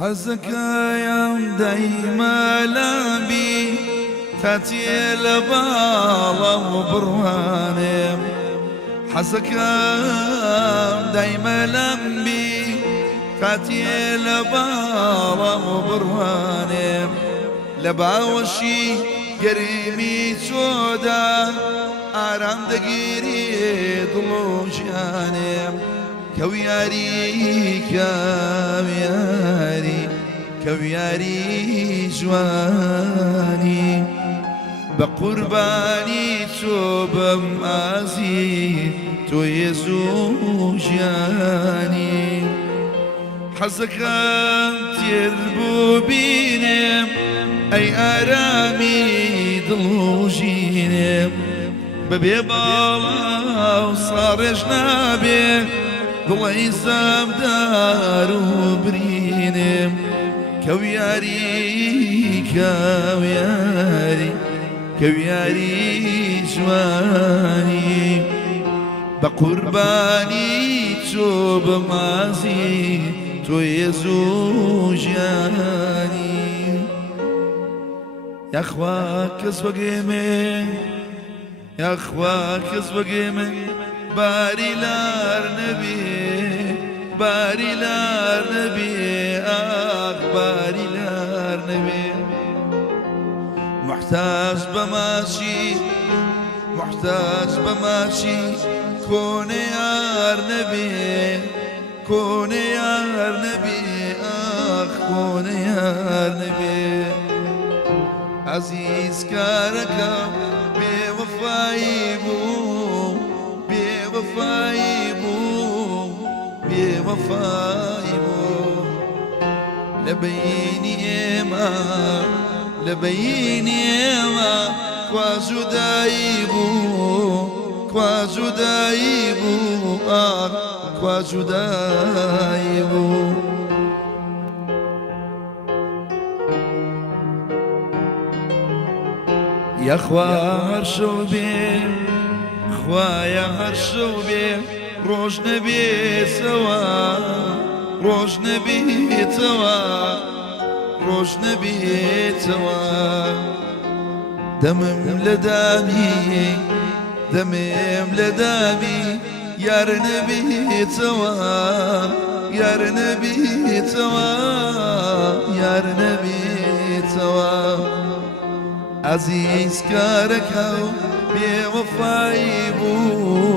حەزەکەیان دەیمەلەبی تاتێ لە باڵە و بڕوانێم حەزەکەم دەیمەلەبی تاتێ لە باڵە و بڕوانێم لە باوەشی گەرمی چۆدا ئارام دەگیری دڵ و ژیانێم کەویاری جوانی بە قوربانی تۆ بەم ئازی تۆیە زوو ژیانی حەزەکەم تێر بوو بینێم ئەی ئارامی دڵ و ژینێم بەبێ باڵا و ساڕێژ نابێ دڵی زەمدار و برینێم کەویاری جوانی بە قوربانی تۆ بە مازی تۆیە زوو ژیانی یاخوا کەس وەگێ من یاخوا کەس وەگێ من باری لار نەبێ ئاخ باری لار نەبێ محتاج بەماشی کۆنە یار نەبێ ئاخ کۆنە یار نەبێ عەزیز کارەکەم بێوەفایی بوو لە بەینی ئێمە کوا جودایی بوو ئاخ کوا جودایی بوو یاخوا هەر شەو بێ خوایە هەر شەو بێ ڕۆژ نەبێتەوە دەمم لە دامی یار نەبێتەوە عەزیز کارەکە و بێوەفایی بوو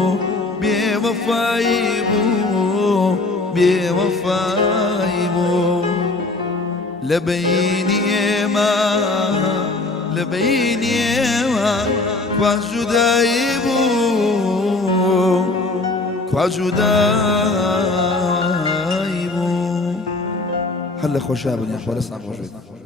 لە بەینی ئێمە کوا جودایی بوو هەر لە خۆشا بنێ خۆ لەسان خۆش بێت